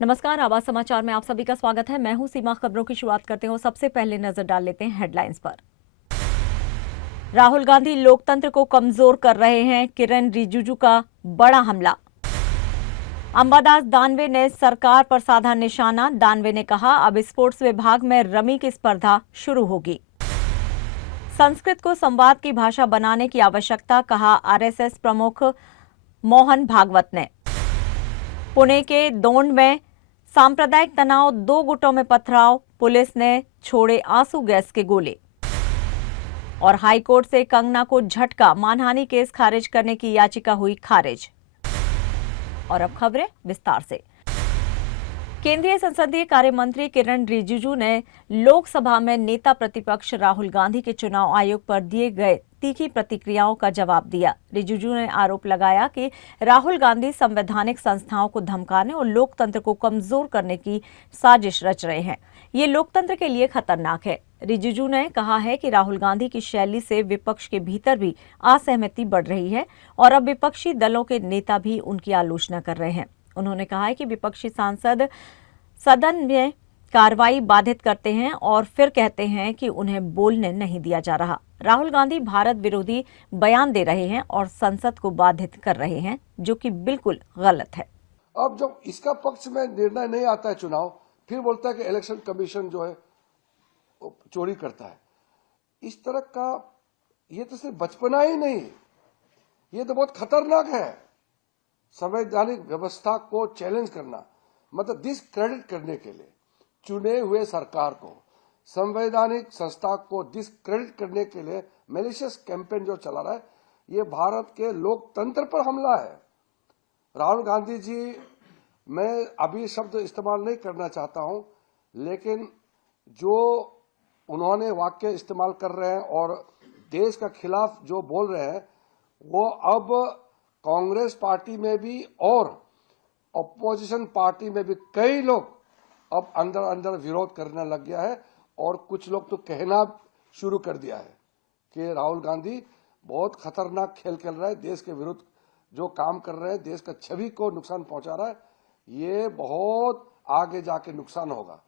नमस्कार, आवाज समाचार में आप सभी का स्वागत है। मैं हूं सीमा। खबरों की शुरुआत करते हैं। सबसे पहले नजर डाल लेते हैं हेडलाइंस पर। राहुल गांधी लोकतंत्र को कमजोर कर रहे हैं, किरण रिजिजू का बड़ा हमला। अंबादास दानवे ने सरकार पर साधा निशाना। दानवे ने कहा, अब स्पोर्ट्स विभाग में रमी की स्पर्धा शुरू होगी। संस्कृत को संवाद की भाषा बनाने की आवश्यकता, कहा आरएसएस प्रमुख मोहन भागवत ने। पुणे के दोंड में सांप्रदायिक तनाव, 2 गुटों में पथराव, पुलिस ने छोड़े आंसू गैस के गोले। और हाईकोर्ट से कंगना को झटका, मानहानि केस खारिज करने की याचिका हुई खारिज। और अब खबरें विस्तार से। केंद्रीय संसदीय कार्य मंत्री किरण रिजिजू ने लोकसभा में नेता प्रतिपक्ष राहुल गांधी के चुनाव आयोग पर दिए गए तीखी प्रतिक्रियाओं का जवाब दिया। रिजिजू ने आरोप लगाया कि राहुल गांधी संवैधानिक संस्थाओं को धमकाने और लोकतंत्र को कमजोर करने की साजिश रच रहे हैं। ये लोकतंत्र के लिए खतरनाक है। रिजिजू ने कहा है कि राहुल गांधी की शैली से विपक्ष के भीतर भी असहमति बढ़ रही है और अब विपक्षी दलों के नेता भी उनकी आलोचना कर रहे हैं। उन्होंने कहा है कि विपक्षी सांसद सदन में कार्रवाई बाधित करते हैं और फिर कहते हैं कि उन्हें बोलने नहीं दिया जा रहा। राहुल गांधी भारत विरोधी बयान दे रहे हैं और संसद को बाधित कर रहे हैं, जो कि बिल्कुल गलत है। अब जब इसका पक्ष में निर्णय नहीं आता है चुनाव, फिर बोलता है कि इलेक्शन कमीशन जो है वो चोरी करता है। इस तरह का ये तो सिर्फ बचपना ही नहीं, ये तो बहुत खतरनाक है। संवैधानिक व्यवस्था को चैलेंज करना, मतलब डिसक्रेडिट करने के लिए चुने हुए सरकार को, संवैधानिक संस्था को डिसक्रेडिट करने के लिए मैलिशियस कैंपेन जो चला रहा है, ये भारत के लोकतंत्र पर हमला है। राहुल गांधी जी, मैं अभी शब्द इस्तेमाल नहीं करना चाहता हूं, लेकिन जो उन्होंने वाक्य इस्तेमाल कर रहे हैं और देश के खिलाफ जो बोल रहे हैं, वो अब कांग्रेस पार्टी में भी और अपोजिशन पार्टी में भी कई लोग अब अंदर अंदर विरोध करने लग गया है। और कुछ लोग तो कहना शुरू कर दिया है कि राहुल गांधी बहुत खतरनाक खेल खेल रहा है, देश के विरुद्ध जो काम कर रहे हैं, देश का छवि को नुकसान पहुंचा रहा है, ये बहुत आगे जाके नुकसान होगा।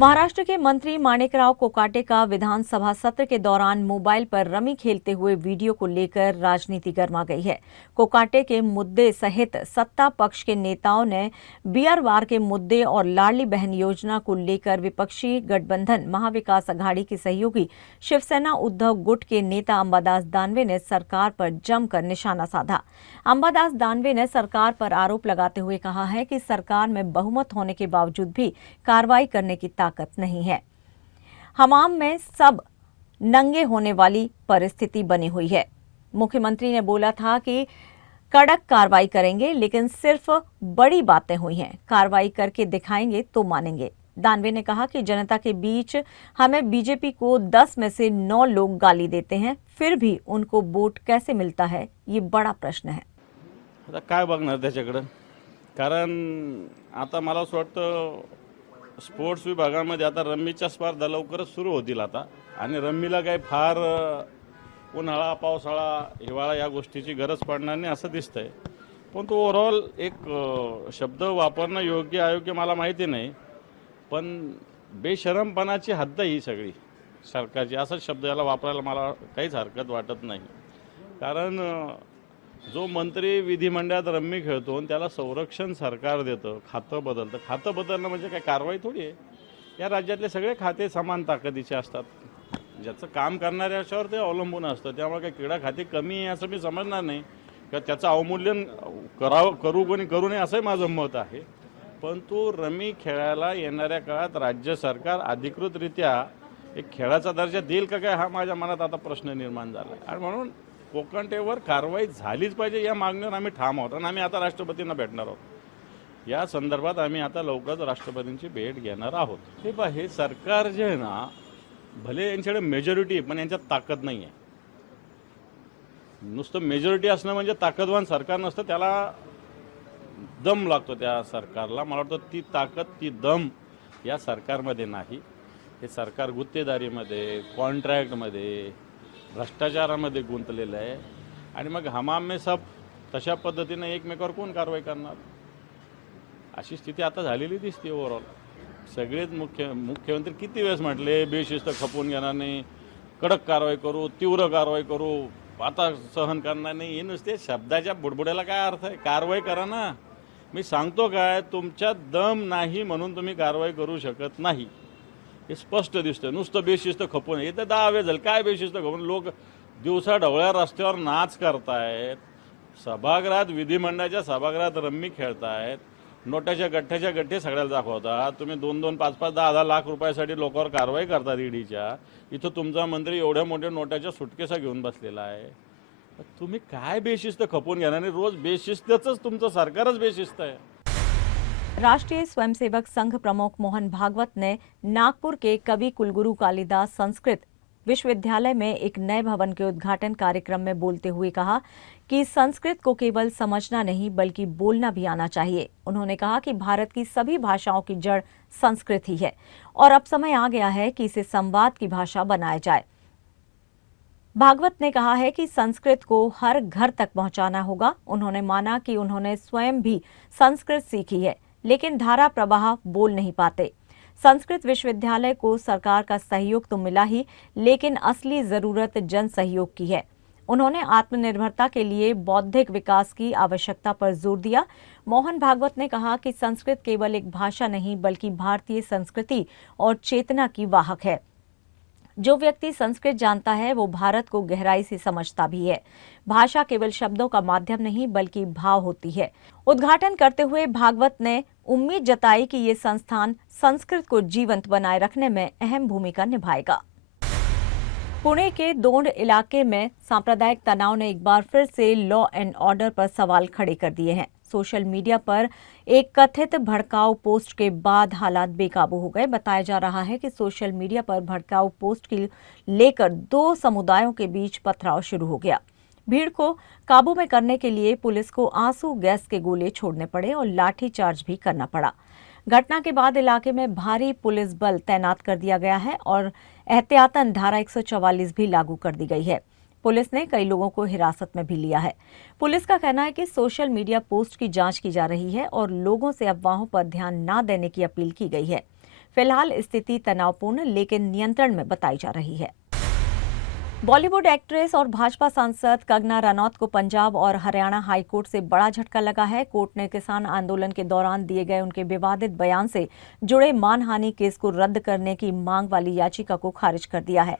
महाराष्ट्र के मंत्री माणिकराव कोकाटे का विधानसभा सत्र के दौरान मोबाइल पर रमी खेलते हुए वीडियो को लेकर राजनीति गर्मा गई है। कोकाटे के मुद्दे सहित सत्ता पक्ष के नेताओं ने बियर बार के मुद्दे और लाडली बहन योजना को लेकर विपक्षी गठबंधन महाविकास अघाड़ी की सहयोगी शिवसेना उद्धव गुट के नेता अंबादास दानवे ने सरकार पर जमकर निशाना साधा। अंबादास दानवे ने सरकार पर आरोप लगाते हुए कहा है कि सरकार में बहुमत होने के बावजूद भी कार्रवाई करने की ताकत नहीं है। हमाम में सब नंगे होने वाली परिस्थिति बनी हुई है। मुख्यमंत्री ने बोला था कि कड़क कार्रवाई करेंगे, लेकिन सिर्फ बड़ी बातें हुई हैं, कार्रवाई करके दिखाएंगे तो मानेंगे। दानवे ने कहा कि जनता के बीच हमें बीजेपी को 10 में से 9 लोग गाली देते हैं, फिर भी उनको वोट कैसे मिलता है, ये बड़ा प्रश्न है। आता काय बघणार त्याच्याकडं, कारण आता मला असं वाटतं स्पोर्ट्स विभागामध्ये आता रम्मीच्या स्पर्धा लवकरच सुरू होतील आता, आणि रम्मीला काही फार उन्हाळा पावसाळा हिवाळा या गोष्टीची गरज पडणार नाही असं दिसतंय. पण तो ओव्हरऑल एक शब्द वापरणं योग्य अयोग्य मला माहिती नाही, पण बेशरमपणाची हद्द ही सगळी सरकारची, असा शब्द याला वापरायला मला काहीच हरकत वाटत नाही. कारण जो मंत्री विधिमंडळात रम्मी खेळतो आणि त्याला संरक्षण सरकार देतं, खातं बदलतं. खातं बदलणं म्हणजे काय कारवाई थोडी आहे. या राज्यातले सगळे खाते समान ताकदीचे असतात. ज्याचं काम करणाऱ्याच्यावर ते अवलंबून असतं. त्यामुळे काही क्रीडा खाते कमी आहे असं मी समजणार नाही, किंवा त्याचं अवमूल्यन करू कोणी करू नये असंही माझं मत आहे. परंतु रमी खेळायला येणाऱ्या काळात राज्य सरकार अधिकृतरित्या एक खेळाचा दर्जा देईल का काय, हा माझ्या मनात आता प्रश्न निर्माण झाला आहे. आणि म्हणून कोकणटेवर कारवाई झालीच पाहिजे या मागणीवर आम्ही ठाम आहोत आणि आम्ही आता राष्ट्रपतींना भेटणार आहोत. या संदर्भात आम्ही आता लवकरच राष्ट्रपतींची भेट घेणार आहोत. हे सरकार जे आहे ना, भले यांच्याकडे मेजॉरिटी आहे पण यांच्यात ताकद नाही आहे. नुसतं मेजॉरिटी असणं म्हणजे ताकदवान सरकार नसतं, त्याला दम लागतो त्या सरकारला. मला वाटतं ती ताकद ती दम या सरकारमध्ये नाही. हे सरकार गुत्तेदारीमध्ये, कॉन्ट्रॅक्टमध्ये, भ्रष्टाचारामध्ये गुंतलेलं आहे. आणि मग हमाम में सब तशा पद्धतीने एकमेकावर कोण कारवाई करणार. अशी स्थिती आता झालेली दिसते ओव्हरऑल. सगळेच मुख्यमंत्री किती वेळेस म्हटले बेशिस्त खपवून घेणार नाही, कडक कारवाई करू, तीव्र कारवाई करू, आता सहन करणार नाही. हे नुसते शब्दाच्या बुडबुड्याला काय अर्थ आहे? कारवाई करा ना. मी सांगतो काय, तुमच्यात दम नाही म्हणून तुम्ही कारवाई करू शकत नाही, हे स्पष्ट दिसतं. नुसतं बेशिस्त खपून हे तर 10 वेळ झालं. काय बेशिस्त खपून? लोक दिवसा ढवळ्या रस्त्यावर नाच करतायत, सभागृहात विधिमंडळाच्या सभागृहात रम्मी खेळतायत, नोटाच्या गठ्ठे सगळ्याला दाखवतात. तुम्ही 2-2, 5-5, 10-10 लाख रुपयासाठी लोकांवर कारवाई करतात ईडीच्या. इथं तुमचा मंत्री एवढ्या मोठ्या नोटाच्या सुटकेसा घेऊन बसलेला आहे. तुम्ही काय बेशिस्त खपून घेणार नाही? रोज बेशिस्तच तुमचं सरकारच बेशिस्त आहे. राष्ट्रीय स्वयंसेवक संघ प्रमुख मोहन भागवत ने नागपुर के कवि कुलगुरु कालिदास संस्कृत विश्वविद्यालय में एक नए भवन के उद्घाटन कार्यक्रम में बोलते हुए कहा कि संस्कृत को केवल समझना नहीं बल्कि बोलना भी आना चाहिए। उन्होंने कहा कि भारत की सभी भाषाओं की जड़ संस्कृत ही है और अब समय आ गया है कि इसे संवाद की भाषा बनाया जाए। भागवत ने कहा है कि संस्कृत को हर घर तक पहुंचाना होगा। उन्होंने माना कि उन्होंने स्वयं भी संस्कृत सीखी है, लेकिन धारा प्रवाह बोल नहीं पाते। संस्कृत विश्वविद्यालय को सरकार का सहयोग तो मिला ही, लेकिन असली जरूरत जन सहयोग की है। उन्होंने आत्मनिर्भरता के लिए बौद्धिक विकास की आवश्यकता पर जोर दिया। मोहन भागवत ने कहा कि संस्कृत केवल एक भाषा नहीं बल्कि भारतीय संस्कृति और चेतना की वाहक है। जो व्यक्ति संस्कृत जानता है वो भारत को गहराई से समझता भी है। भाषा केवल शब्दों का माध्यम नहीं बल्कि भाव होती है। उद्घाटन करते हुए भागवत ने उम्मीद जताई कि ये संस्थान संस्कृत को जीवंत बनाए रखने में अहम भूमिका निभाएगा। पुणे के दोंड इलाके में सांप्रदायिक तनाव ने एक बार फिर से लॉ एंड ऑर्डर पर सवाल खड़े कर दिए हैं। सोशल मीडिया पर एक कथित भड़काऊ पोस्ट के बाद हालात बेकाबू हो गए। बताया जा रहा है कि सोशल मीडिया पर भड़काऊ पोस्ट की लेकर दो समुदायों के बीच पथराव शुरू हो गया। भीड़ को काबू में करने के लिए पुलिस को आंसू गैस के गोले छोड़ने पड़े और लाठीचार्ज भी करना पड़ा। घटना के बाद इलाके में भारी पुलिस बल तैनात कर दिया गया है और एहतियातन धारा 144 भी लागू कर दी गई है। पुलिस ने कई लोगों को हिरासत में भी लिया है। पुलिस का कहना है कि सोशल मीडिया पोस्ट की जांच की जा रही है और लोगों से अफवाहों पर ध्यान न देने की अपील की गई है। फिलहाल स्थिति तनावपूर्ण लेकिन नियंत्रण में बताई जा रही है। बॉलीवुड एक्ट्रेस और भाजपा सांसद कंगना रनौत को पंजाब और हरियाणा हाईकोर्ट से बड़ा झटका लगा है। कोर्ट ने किसान आंदोलन के दौरान दिए गए उनके विवादित बयान से जुड़े मानहानि केस को रद्द करने की मांग वाली याचिका को खारिज कर दिया है।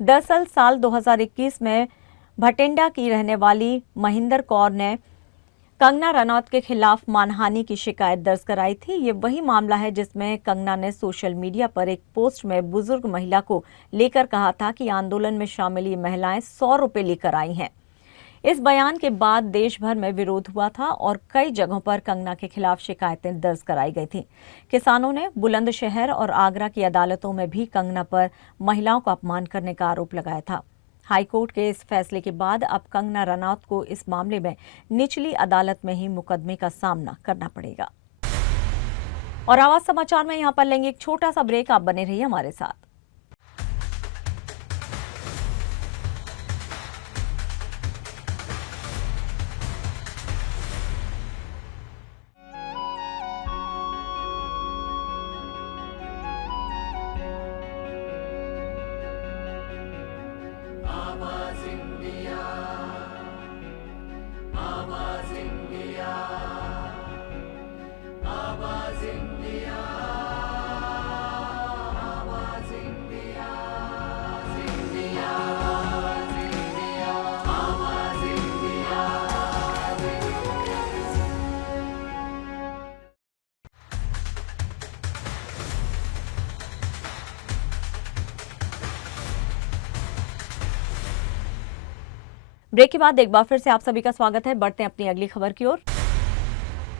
दरअसल साल 2021 में भटिंडा की रहने वाली महिंदर कौर ने कंगना रनौत के खिलाफ मानहानि की शिकायत दर्ज कराई थी। ये वही मामला है जिसमें कंगना ने सोशल मीडिया पर एक पोस्ट में बुजुर्ग महिला को लेकर कहा था कि आंदोलन में शामिल ये महिलाएं 100 रुपए लेकर आई हैं। इस बयान के बाद देश भर में विरोध हुआ था और कई जगहों पर कंगना के खिलाफ शिकायतें दर्ज कराई गई थीं। किसानों ने बुलंदशहर और आगरा की अदालतों में भी कंगना पर महिलाओं का अपमान करने का आरोप लगाया था। हाईकोर्ट के इस फैसले के बाद अब कंगना रनौत को इस मामले में निचली अदालत में ही मुकदमे का सामना करना पड़ेगा। और आवाज समाचार में यहां पर लेंगे एक छोटा सा ब्रेक। आप बने रहिए हमारे साथ। ब्रेक के बाद एक बार फिर से आप सभी का स्वागत है। बढ़ते हैं अपनी अगली खबर की ओर।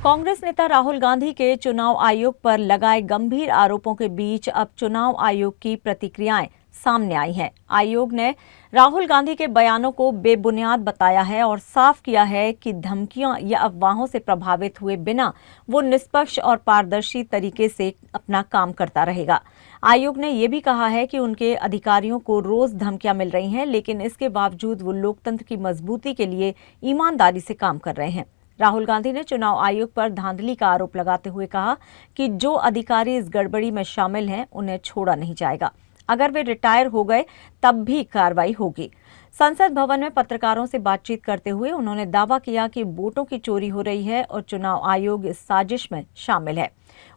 कांग्रेस नेता राहुल गांधी के चुनाव आयोग पर लगाए गंभीर आरोपों के बीच अब चुनाव आयोग की प्रतिक्रियाएं सामने आई हैं। आयोग ने राहुल गांधी के बयानों को बेबुनियाद बताया है और साफ किया है कि धमकियों या अफवाहों से प्रभावित हुए बिना वो निष्पक्ष और पारदर्शी तरीके से अपना काम करता रहेगा। आयोग ने ये भी कहा है कि उनके अधिकारियों को रोज धमकियां मिल रही हैं, लेकिन इसके बावजूद वो लोकतंत्र की मजबूती के लिए ईमानदारी से काम कर रहे हैं। राहुल गांधी ने चुनाव आयोग पर धांधली का आरोप लगाते हुए कहा कि जो अधिकारी इस गड़बड़ी में शामिल हैं उन्हें छोड़ा नहीं जाएगा। अगर वे रिटायर हो गए तब भी कार्रवाई होगी। संसद भवन में पत्रकारों से बातचीत करते हुए उन्होंने दावा किया कि वोटों की चोरी हो रही है और चुनाव आयोग इस साजिश में शामिल है।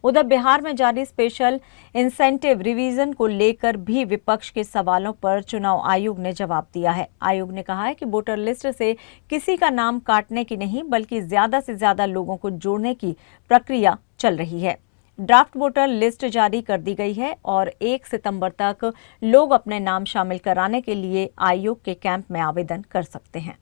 उधर बिहार में जारी स्पेशल इंसेंटिव रिवीजन को लेकर भी विपक्ष के सवालों पर चुनाव आयोग ने जवाब दिया है। आयोग ने कहा है कि वोटर लिस्ट से किसी का नाम काटने की नहीं बल्कि ज्यादा से ज्यादा लोगों को जोड़ने की प्रक्रिया चल रही है। ड्राफ्ट वोटर लिस्ट जारी कर दी गई है और 1 सितंबर तक लोग अपने नाम शामिल कराने के लिए आयोग के कैंप में आवेदन कर सकते हैं।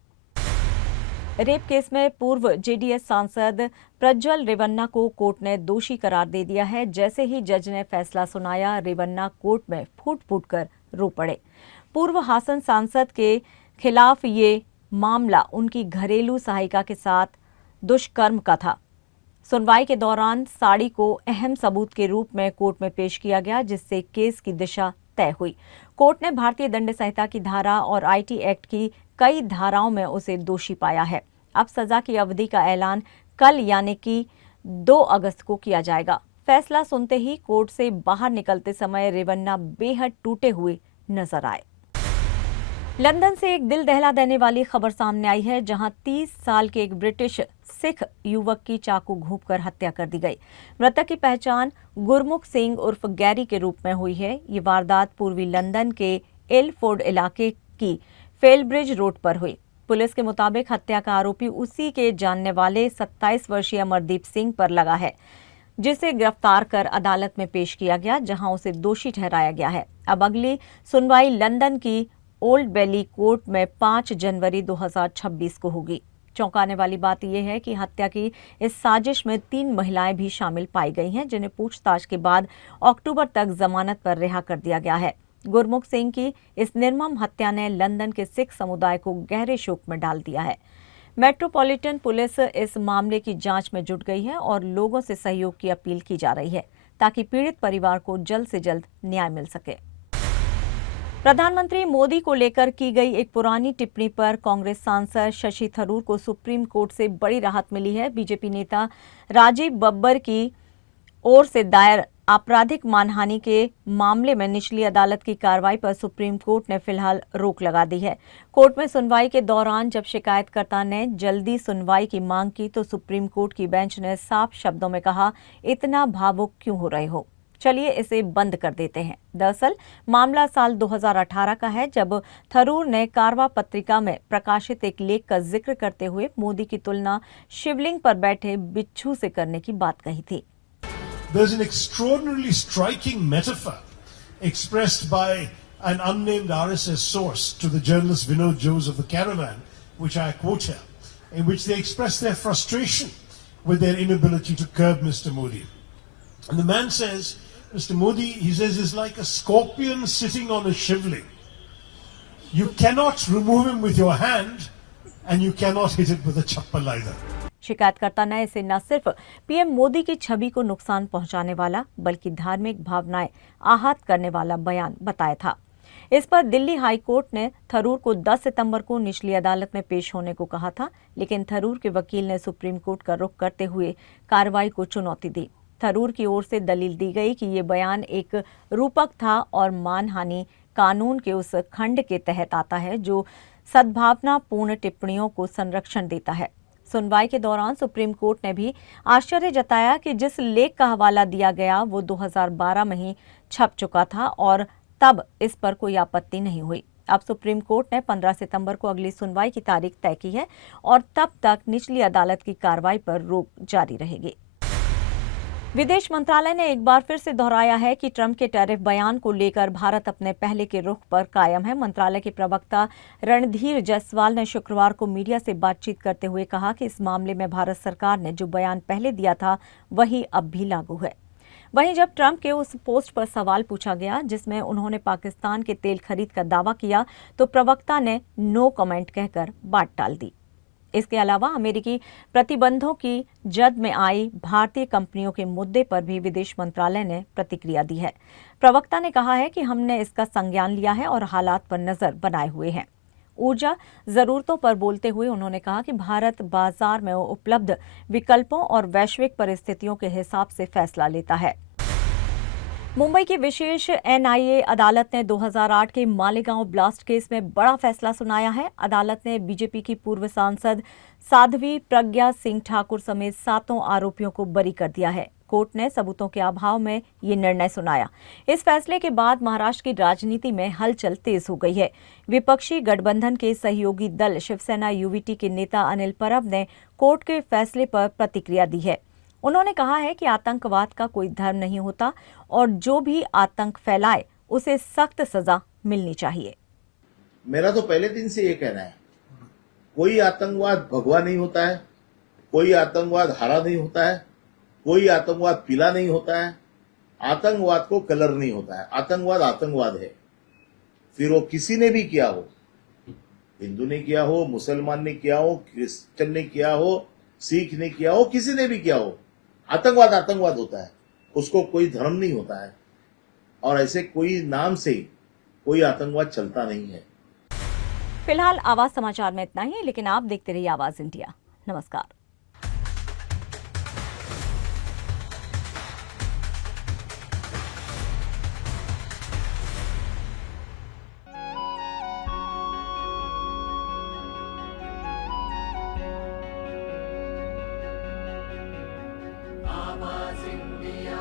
रेप केस में पूर्व जेडीएस सांसद प्रज्वल रेवन्ना को कोर्ट ने दोषी करार दे दिया है। जैसे ही जज ने फैसला सुनाया, रेवन्ना कोर्ट में फूट-फूट कर रो पड़े। पूर्व हासन सांसद के खिलाफ ये मामला उनकी घरेलू सहायिका के साथ दुष्कर्म का था। सुनवाई के दौरान साड़ी को अहम सबूत के रूप में कोर्ट में पेश किया गया, जिससे केस की दिशा तय हुई। कोर्ट ने भारतीय दंड संहिता की धारा और आईटी एक्ट की कई धाराओं में उसे दोषी पाया है। अब सजा की अवधि का ऐलान कल यानी कि 2 अगस्त को किया जाएगा। फैसला सुनते ही कोर्ट से बाहर निकलते समय रेवन्ना बेहद टूटे हुए नजर आए। लंदन से एक दिल दहला देने वाली खबर सामने आई है, जहां 30 साल के एक ब्रिटिश सिख युवक की चाकू घोंपकर हत्या कर दी गई। मृतक की पहचान गुरमुख सिंह उर्फ गैरी के रूप में हुई है। ये वारदात पूर्वी लंदन के एलफोर्ड इलाके की फेलब्रिज रोड पर हुई। पुलिस के मुताबिक हत्या का आरोपी उसी के जानने वाले 27 वर्षीय अमरदीप सिंह पर लगा है, जिसे गिरफ्तार कर अदालत में पेश किया गया, जहां उसे दोषी ठहराया गया है। अब अगली सुनवाई लंदन की ओल्ड बेली कोर्ट में 5 जनवरी 2026 को होगी। चौंकाने वाली बात यह है कि हत्या की इस साजिश में 3 महिलाएं भी शामिल पाई गई हैं, जिन्हें पूछताछ के बाद अक्टूबर तक जमानत पर रिहा कर दिया गया है। गुरमुख सिंह की इस निर्मम हत्या ने लंदन के सिख समुदाय को गहरे शोक में डाल दिया है। मेट्रोपॉलिटन पुलिस इस मामले की जांच में जुट गई है और लोगों से सहयोग की अपील की जा रही है, ताकि पीड़ित परिवार को जल्द से जल्द न्याय मिल सके। प्रधानमंत्री मोदी को लेकर की गई एक पुरानी टिप्पणी पर कांग्रेस सांसद शशि थरूर को सुप्रीम कोर्ट से बड़ी राहत मिली है। बीजेपी नेता राजीव बब्बर की ओर से दायर आपराधिक मानहानि के मामले में निचली अदालत की कार्रवाई पर सुप्रीम कोर्ट ने फिलहाल रोक लगा दी है। कोर्ट में सुनवाई के दौरान जब शिकायतकर्ता ने जल्दी सुनवाई की मांग की तो सुप्रीम कोर्ट की बेंच ने साफ शब्दों में कहा, इतना भावुक क्यों हो रहे हो, चलिए इसे बंद कर देते हैं। दरअसल मामला साल 2018 का है, जब थरूर ने कारवा पत्रिका में प्रकाशित एक लेख का जिक्र करते हुए मोदी की तुलना शिवलिंग पर बैठे बिच्छू से करने की बात कही थी। There's an extraordinarily striking metaphor expressed by an unnamed RSS source to the journalist Vinod Jose of The Caravan, which I quote here, in which they express their frustration with their inability to curb Mr. Modi. And the man says, Mr. Modi, he says, is like a scorpion sitting on a shivling. You cannot remove him with your hand and you cannot hit it with a chappal either. शिकायतकर्ता ने इसे न सिर्फ PM Modi की छवि को नुकसान पहुंचाने वाला बल्कि धार्मिक भावनाएं आहत करने वाला बयान बताया था। इस पर दिल्ली हाई कोर्ट ने थरूर को 10 सितंबर को निचली अदालत में पेश होने को कहा था, लेकिन थरूर के वकील ने सुप्रीम कोर्ट का रुख करते हुए कार्रवाई को चुनौती दी। थरूर की ओर से दलील दी गई कि ये बयान एक रूपक था और मानहानि कानून के उस खंड के तहत आता है जो सद्भावनापूर्ण टिप्पणियों को संरक्षण देता है। सुनवाई के दौरान सुप्रीम कोर्ट ने भी आश्चर्य जताया कि जिस लेख का हवाला दिया गया वो 2012 में ही छप चुका था और तब इस पर कोई आपत्ति नहीं हुई। अब सुप्रीम कोर्ट ने 15 सितंबर को अगली सुनवाई की तारीख तय की है और तब तक निचली अदालत की कार्रवाई पर रोक जारी रहेगी। विदेश मंत्रालय ने एक बार फिर से दोहराया है कि ट्रंप के टैरिफ बयान को लेकर भारत अपने पहले के रुख पर कायम है। मंत्रालय के प्रवक्ता रणधीर जायसवाल ने शुक्रवार को मीडिया से बातचीत करते हुए कहा कि इस मामले में भारत सरकार ने जो बयान पहले दिया था वही अब भी लागू है। वहीं जब ट्रंप के उस पोस्ट पर सवाल पूछा गया जिसमें उन्होंने पाकिस्तान के तेल खरीद का दावा किया तो प्रवक्ता ने नो कमेंट कहकर बात टाल दी। इसके अलावा अमेरिकी प्रतिबंधों की जद में आई भारतीय कंपनियों के मुद्दे पर भी विदेश मंत्रालय ने प्रतिक्रिया दी है। प्रवक्ता ने कहा है कि हमने इसका संज्ञान लिया है और हालात पर नजर बनाए हुए हैं। ऊर्जा जरूरतों पर बोलते हुए उन्होंने कहा कि भारत बाजार में उपलब्ध विकल्पों और वैश्विक परिस्थितियों के हिसाब से फैसला लेता है। मुंबई की विशेष एनआईए अदालत ने 2008 के मालेगांव ब्लास्ट केस में बड़ा फैसला सुनाया है। अदालत ने बीजेपी की पूर्व सांसद साध्वी प्रज्ञा सिंह ठाकुर समेत 7 आरोपियों को बरी कर दिया है। कोर्ट ने सबूतों के अभाव में ये निर्णय सुनाया। इस फैसले के बाद महाराष्ट्र की राजनीति में हलचल तेज हो गई है। विपक्षी गठबंधन के सहयोगी दल शिवसेना यूवीटी के नेता अनिल परब ने कोर्ट के फैसले पर प्रतिक्रिया दी है। उन्होंने कहा है कि आतंकवाद का कोई धर्म नहीं होता और जो भी आतंक फैलाए उसे सख्त सजा मिलनी चाहिए। मेरा तो पहले दिन से ये कहना है, कोई आतंकवाद भगवा नहीं होता है, कोई आतंकवाद हरा नहीं होता है, कोई आतंकवाद पीला नहीं होता है, आतंकवाद को कलर नहीं होता है। आतंकवाद आतंकवाद है, फिर वो किसी ने भी किया हो, हिंदू ने किया हो, मुसलमान ने किया हो, क्रिश्चियन ने किया हो, सिख ने किया हो, किसी ने भी किया हो, आतंकवाद आतंकवाद होता है। उसको कोई धर्म नहीं होता है और ऐसे कोई नाम से कोई आतंकवाद चलता नहीं है। फिलहाल आवाज समाचार में इतना ही, लेकिन आप देखते रहिए आवाज इंडिया। नमस्कार। आवाज इंडिया।